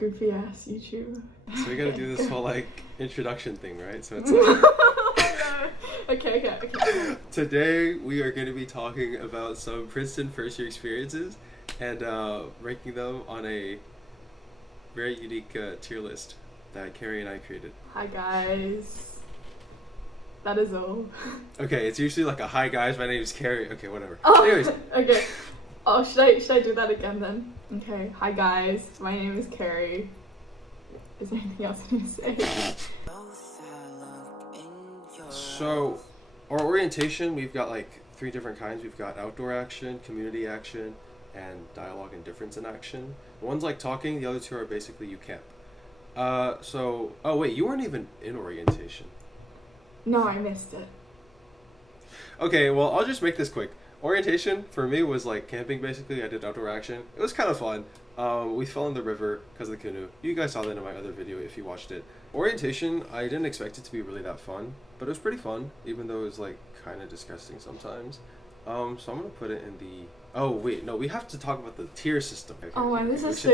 goofy ass YouTube. So we gotta do this whole like introduction thing, right? So it's Okay. Today we are going to be talking about some Princeton first year experiences and ranking them on a very unique tier list that Carrie and I created. Hi guys. That is all. Okay, it's usually like a hi guys, my name is Carrie. Okay, whatever. Oh, Anyways. okay. Oh, should I do that again then? Okay. Hi guys, my name is Carrie. Is there anything else I need to say? So, our orientation, we've got like 3 different kinds. We've got outdoor action, community action, and dialogue and difference in action. One's like talking, the other 2 are basically you camp. Oh wait, you weren't even in orientation. No, I missed it. Okay, well, I'll just make this quick. Orientation for me was like camping basically. I did outdoor action. It was kind of fun. We fell in the river because of the canoe. You guys saw that in my other video if you watched it. Orientation, I didn't expect it to be really that fun, but it was pretty fun, even though it was like kind of disgusting sometimes. So I'm gonna put it in the... Oh wait, no, we have to talk about the tier system. Oh man, this is so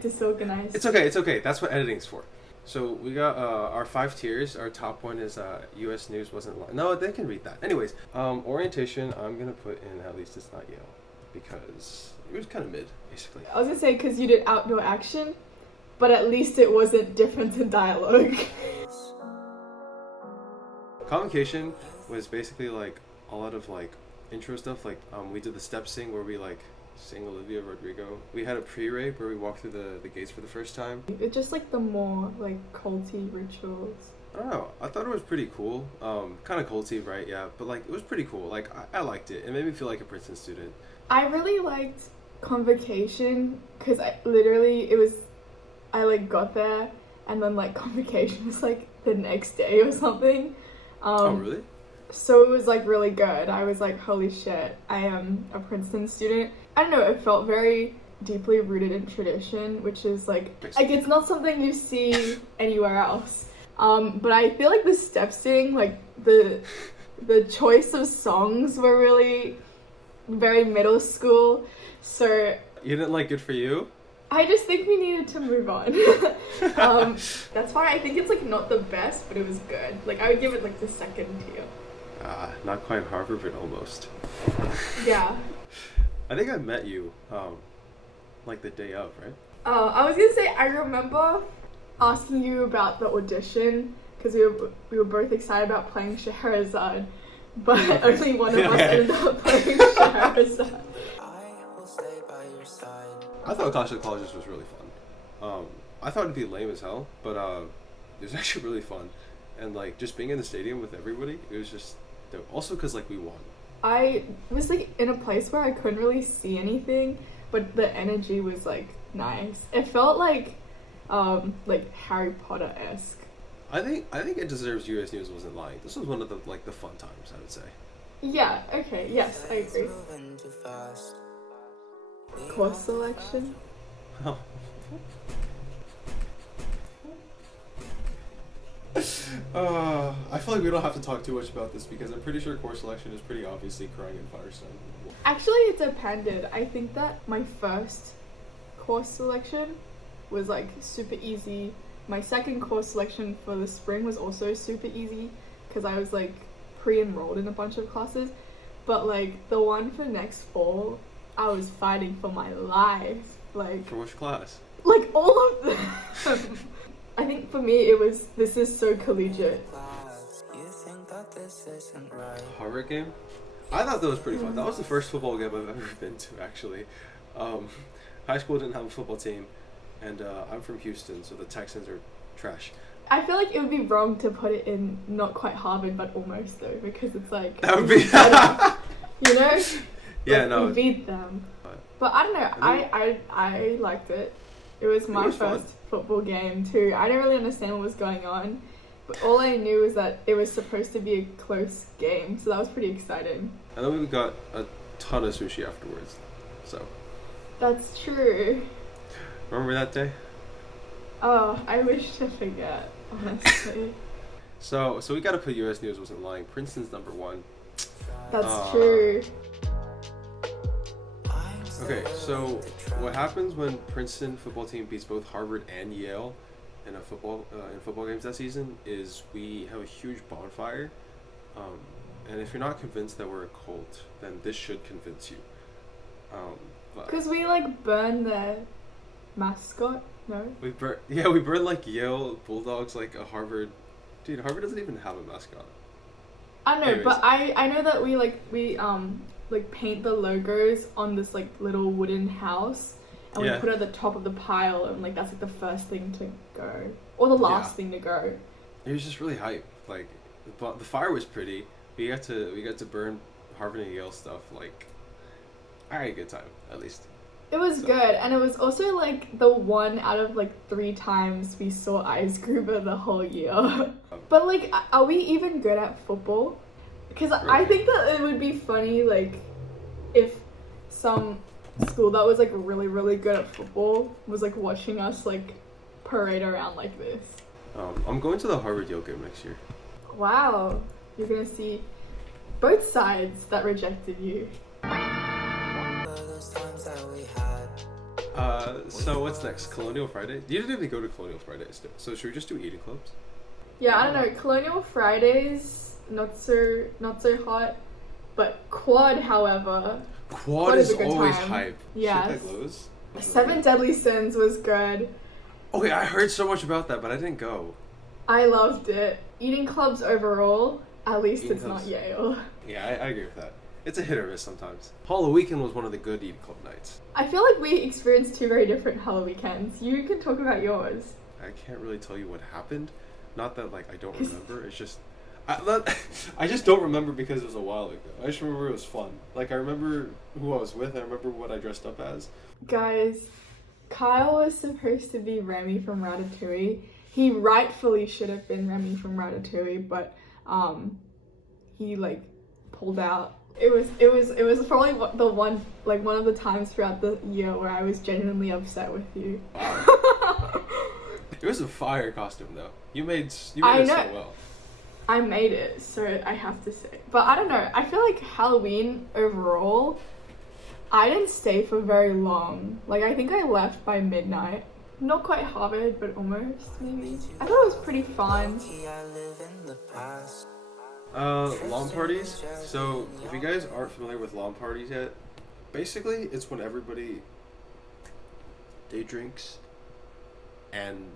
disorganized. It's okay. That's what editing's for. So we got our 5 tiers. Our top one is U.S. News wasn't lying. No, they can read that. Anyways, orientation, I'm gonna put in at least it's not Yale because it was kind of mid, basically. I was gonna say because you did outdoor action, but at least it wasn't different in dialogue. Convocation was basically like a lot of like intro stuff. Like we did the step sing where we like sang Olivia Rodrigo. We had a pre-rape where we walked through the gates for the first time. It's just like the more like culty rituals. I don't know. I thought it was pretty cool. Kind of culty, right? Yeah, but like it was pretty cool. Like I liked it. It made me feel like a Princeton student. I really liked Convocation because I like got there and then like Convocation was like the next day or something. Oh really? So it was like really good. I was like, holy shit, I am a Princeton student. I don't know, it felt very deeply rooted in tradition, which is like it's not something you see anywhere else. But I feel like the step sing, like the choice of songs were really very middle school. So you didn't like Good For You? I just think we needed to move on. That's why I think it's like not the best, but it was good. Like I would give it like the second tier. Not quite Harvard, but almost. Yeah. I think I met you, like the day of, right? I was gonna say, I remember asking you about the audition, because we were both excited about playing Scheherazade, but only one of us ended up playing Scheherazade. I thought Clash of Colleges was really fun. I thought it'd be lame as hell, but it was actually really fun. And like, just being in the stadium with everybody, it was just dope. Also because like we won. I was like in a place where I couldn't really see anything, but the energy was like nice. It felt like Harry Potter-esque. I think it deserves U.S. News wasn't lying. This was one of the the fun times, I would say. Yeah, okay, yes, I agree. Course selection? Oh. I feel like we don't have to talk too much about this because I'm pretty sure course selection is pretty obviously crying in Firestone. Actually, it depended. I think that my first course selection was like super easy. My second course selection for the spring was also super easy because I was like pre-enrolled in a bunch of classes. But like the one for next fall, I was fighting for my life. Like for which class? Like all of them. I think for me it was, this is so collegiate. Harvard game? I thought that was pretty fun. That was the first football game I've ever been to, actually. High school didn't have a football team, and I'm from Houston, so the Texans are trash. I feel like it would be wrong to put it in not quite Harvard, but almost though, because it's like... That would be... you know? Yeah, like, no. We beat them. But I don't know, I liked it. It was my first football game too. I didn't really understand what was going on, but all I knew was that it was supposed to be a close game, so that was pretty exciting. And then we got a ton of sushi afterwards, so. That's true. Remember that day? Oh, I wish to forget, honestly. So we gotta put U.S. News wasn't lying. Princeton's #1. That's true. Okay, so what happens when Princeton football team beats both Harvard and Yale in football games that season is we have a huge bonfire, um, and if you're not convinced that we're a cult, then this should convince you. But Because we like burn the mascot, no? we burn like Yale Bulldogs, like a Harvard. Dude, Harvard doesn't even have a mascot. I know, Anyways. but I know that we paint the logos on this like little wooden house, and we Yeah. put it at the top of the pile, and like that's like the first thing to go, or the last Yeah. thing to go. It was just really hype. Like, the fire was pretty. We got to burn Harvard and Yale stuff. Like, I had a good time at least. It was So- good, and it was also like the one out of like 3 times we saw Ice Gruber the whole year. But like, are we even good at football? Because I Really? think that it would be funny like if some school that was like really really good at football was like watching us like parade around like this. I'm going to the Harvard Yale game next year. Wow, you're gonna see both sides that rejected you. So what's next? Colonial Friday? You didn't even go to Colonial Fridays, so should we just do eating clubs? Yeah, I don't know. Colonial Fridays, not so hot, but Quad, however, Quad is is a good always time. hype. Yes. Shit that glows. Seven Deadly Sins was good. Okay, I heard so much about that, but I didn't go. I loved it. Eating clubs overall, at least Eating it's not clubs. Yale. Yeah, I agree with that. It's a hit or miss sometimes. Halloween was one of the good eating club nights. I feel like we experienced 2 very different Halloween weekends. You can talk about yours. I can't really tell you what happened. Not that like I don't remember. It's just I just don't remember because it was a while ago. I just remember it was fun. Like I remember who I was with. I remember what I dressed up as. Guys, Kyle was supposed to be Remy from Ratatouille. He rightfully should have been Remy from Ratatouille, but he like pulled out. It was probably one of the times throughout the year where I was genuinely upset with you. It was a fire costume though. You made I it know. so well. I made it, so I have to say. But I don't know. I feel like Halloween overall, I didn't stay for very long. Like I think I left by midnight. Not quite Harvard, but almost maybe. I thought it was pretty fun. Lawn parties. So if you guys aren't familiar with lawn parties yet, basically it's when everybody day drinks and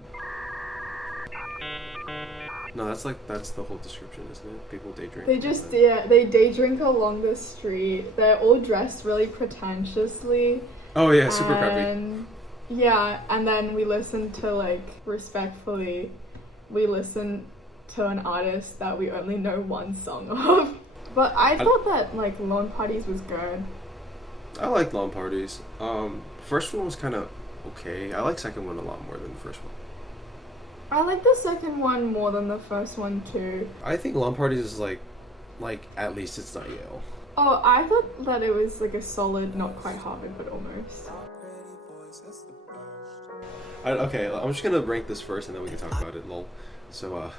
no, that's the whole description, isn't it? People day drink. They just they day drink along the street. They're all dressed really pretentiously. Oh yeah, super preppy. And yeah, and then we listen to like respectfully, we listen to an artist that we only know one song of. But I thought that like lawn parties was good. I like lawn parties. First one was kind of okay. I like second one a lot more than the first one. I like the second one more than the first one too. I think lawn parties is like at least it's not Yale. Oh, I thought that it was like a solid, not quite Harvard, but almost. Okay, I'm just gonna rank this first and then we can talk about it. Lol. So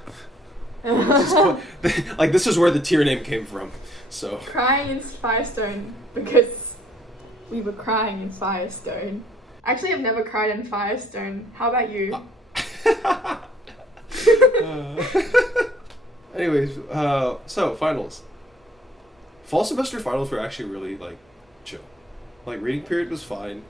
like this is where the tier name came from. So Crying in Firestone because we were crying in Firestone. Actually, I've never cried in Firestone. How about you? Anyways, so finals. Fall semester finals were actually really like chill. Like reading period was fine.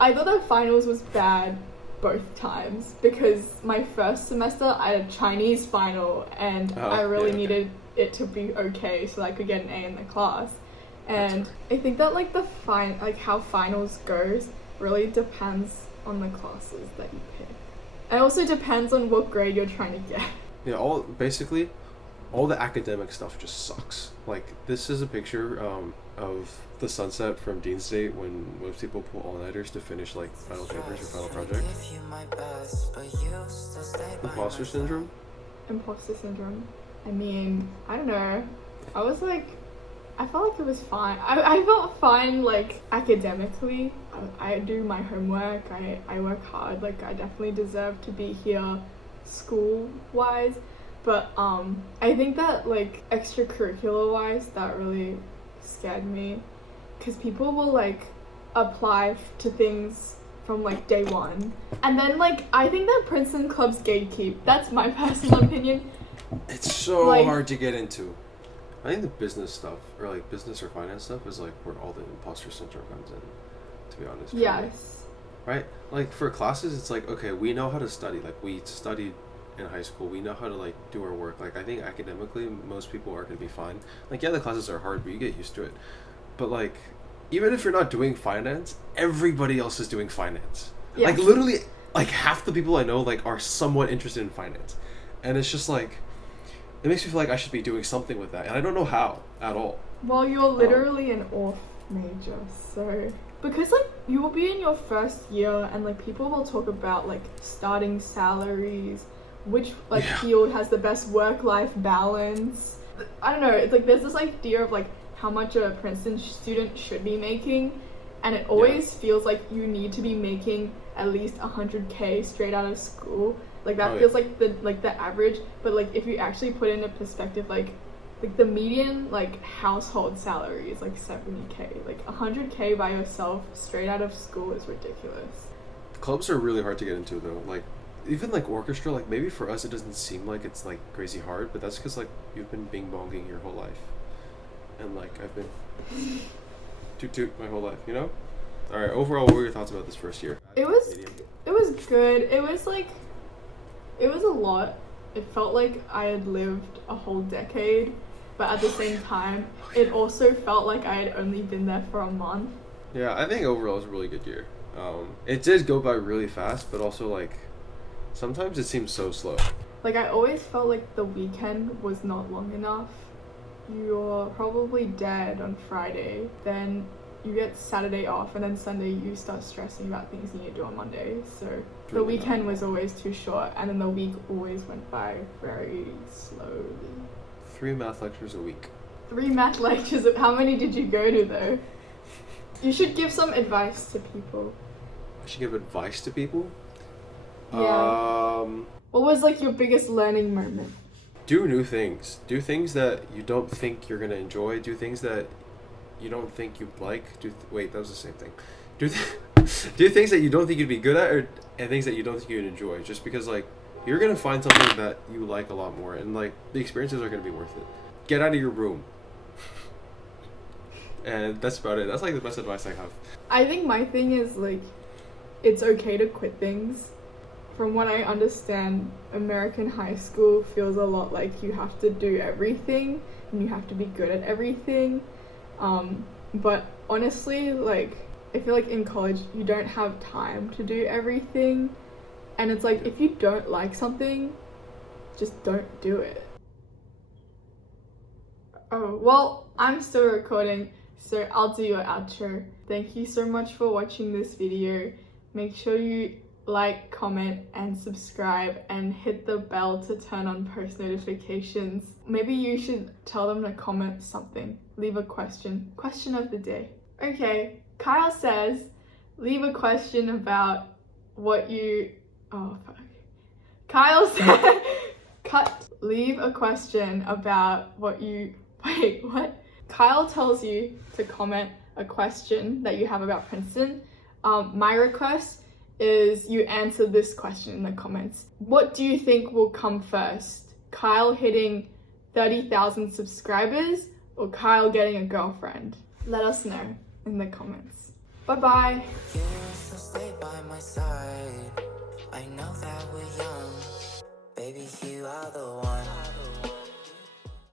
I thought that finals was bad both times because my first semester I had a Chinese final and I really needed it to be okay so I could get an A in the class. And I think that like how finals goes really depends on the classes that you pick. It also depends on what grade you're trying to get. Yeah, all the academic stuff just sucks. Like this is a picture of the sunset from Dean's Date when most people pull all-nighters to finish like final papers or final project. Imposter syndrome? Imposter syndrome. I mean, I don't know. I felt like it was fine. I felt fine like academically. I do my homework. I work hard. Like I definitely deserve to be here school-wise. But I think that like extracurricular-wise that really scared me. Because people will like apply to things from like day one. And then like I think that Princeton clubs gatekeep. That's my personal opinion. It's so Like- hard to get into. I think the business stuff, or like business or finance stuff, is like where all the imposter syndrome comes in, to be honest. for me. Yes. Right? Like for classes, it's like, okay, we know how to study. Like we studied in high school. We know how to like do our work. Like I think academically, most people are going to be fine. Like yeah, the classes are hard, but you get used to it. But like, even if you're not doing finance, everybody else is doing finance. Yeah. Like literally, like half the people I know like are somewhat interested in finance, and it's just like, it makes me feel like I should be doing something with that, and I don't know how at all. Well, you're literally an auth major, so because like you will be in your first year and like people will talk about like starting salaries, which like Yeah. field has the best work-life balance. I don't know, it's like there's this idea of like how much a Princeton student should be making, and it always feels like you need to be making at least 100K straight out of school. Like that Oh, yeah. feels like the average, but like if you actually put it into perspective, like the median like household salary is like 70K. Like 100K by yourself straight out of school is ridiculous. Clubs are really hard to get into though. Like even like orchestra, like maybe for us it doesn't seem like it's like crazy hard, but that's because like you've been bing bonging your whole life, and like I've been toot toot my whole life, you know. All right, overall, what were your thoughts about this first year? It was Medium. it was good. It was a lot. It felt like I had lived a whole decade, but at the same time, it also felt like I had only been there for a month. Yeah, I think overall it was a really good year. It did go by really fast, but also like sometimes it seems so slow. Like I always felt like the weekend was not long enough. You're probably dead on Friday, then you get Saturday off, and then Sunday you start stressing about things you need to do on Monday. So the Really weekend was always too short, and then the week always went by very slowly. 3 math lectures a week. 3 math lectures. How many did you go to though? You should give some advice to people. I should give advice to people. Yeah. What was like your biggest learning moment? Do new things. Do things that you don't think you're gonna enjoy. Do things that you don't think you'd like. Wait, that was the same thing. Do things that you don't think you'd be good at, and things that you don't think you'd enjoy. Just because like you're gonna find something that you like a lot more, and like the experiences are gonna be worth it. Get out of your room. And that's about it. That's like the best advice I have. I think my thing is like, it's okay to quit things. From what I understand, American high school feels a lot like you have to do everything and you have to be good at everything. But honestly, like, I feel like in college you don't have time to do everything. And it's like, if you don't like something, just don't do it. Oh, well, I'm still recording, so I'll do your outro. Thank you so much for watching this video. Make sure you like, comment, and subscribe, and hit the bell to turn on post notifications. Maybe you should tell them to comment something. Leave a question. Question of the day. Okay, Kyle says, leave a question about what you... Oh, fuck. Kyle said, leave a question about what you... Wait, what? Kyle tells you to comment a question that you have about Princeton. My request is you answer this question in the comments. What do you think will come first? Kyle hitting 30,000 subscribers or Kyle getting a girlfriend? Let us know in the comments. Bye-bye. Yeah, so stay by my side. I know that we're young. Baby, you are the one.